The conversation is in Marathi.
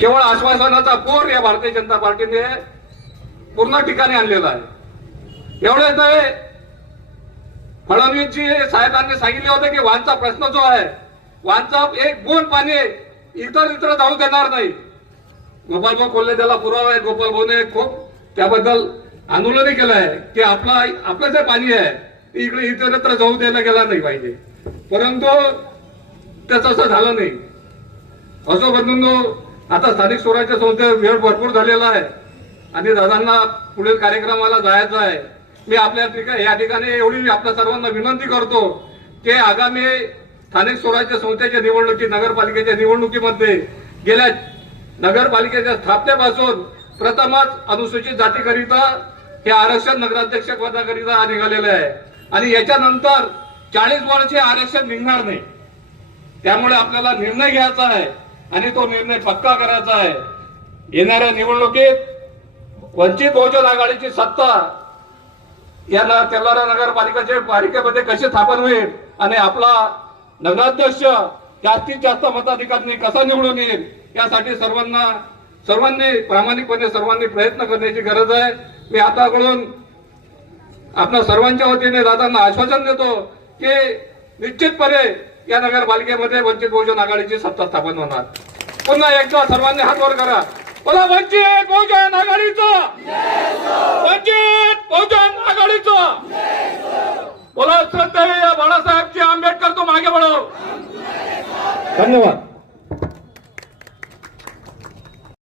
केवळ आश्वासनाचा पूर या भारतीय जनता पार्टीने पूर्ण ठिकाणी आणलेला आहे। एवढेच नाही, फडणवीसजी साहेबांनी सांगितले होते की वाहनचा प्रश्न जो आहे, वाहनचा एक बूंद पाणी इतर जाऊ देणार नाही। गोपालभाऊ कोल्हे त्याला पुरावा आहे। गोपालभाऊने खूप त्याबद्दल आंदोलनही केलं आहे की आपलं जे पाणी आहे ते इकडे इतरत्र जाऊ द्यायला गेला नाही पाहिजे, परंतु त्याचं असं झालं नाही। असो बंधूंनो, आता स्थानिक स्वराज्य संस्थेत वेळ भरपूर झालेला आहे आणि दादांना पुढील कार्यक्रमाला जायचं आहे। मी या ठिकाणी एवढी आपल्या सर्वांना विनंती करतो की आगामी स्थानिक स्वराज्य संस्थेच्या निवडणुकीत, नगरपालिकेच्या निवडणुकीमध्ये गेल्या नगरपालिकेच्या स्थापनेपासून प्रथमच अनुसूचित जातीकरिता हे आरक्षण नगराध्यक्ष पदाकरिता निघालेलं आहे आणि याच्यानंतर 40 वर्ष आरक्षण निघणार नाही। त्यामुळे आपल्याला निर्णय घ्यायचा आहे आणि तो निर्णय पक्का करायचा आहे। येणाऱ्या निवडणुकीत वंचित बहुजन आघाडीची सत्ता या तेलारा नगरपालिकेमध्ये कशी स्थापन होईल आणि आपला नगराध्यक्ष जास्तीत जास्त मताधिकारांनी कसा निवडून येईल यासाठी सर्वांनी प्रामाणिकपणे प्रयत्न करण्याची गरज आहे। मी आताकडून आपल्या सर्वांच्या वतीने दादांना आश्वासन देतो की निश्चितपणे या नगरपालिकेमध्ये वंचित बहुजन आघाडीची सत्ता स्थापन होणार। पुन्हा एकदा सर्वांनी हात वर करा, बोला वंचित बहुजन आघाडीचं, वंचित बहुजन आघाडीचं, बोला श्रद्धेय बाळासाहेबजी आंबेडकर, तो मागे बढ़ो। धन्यवाद।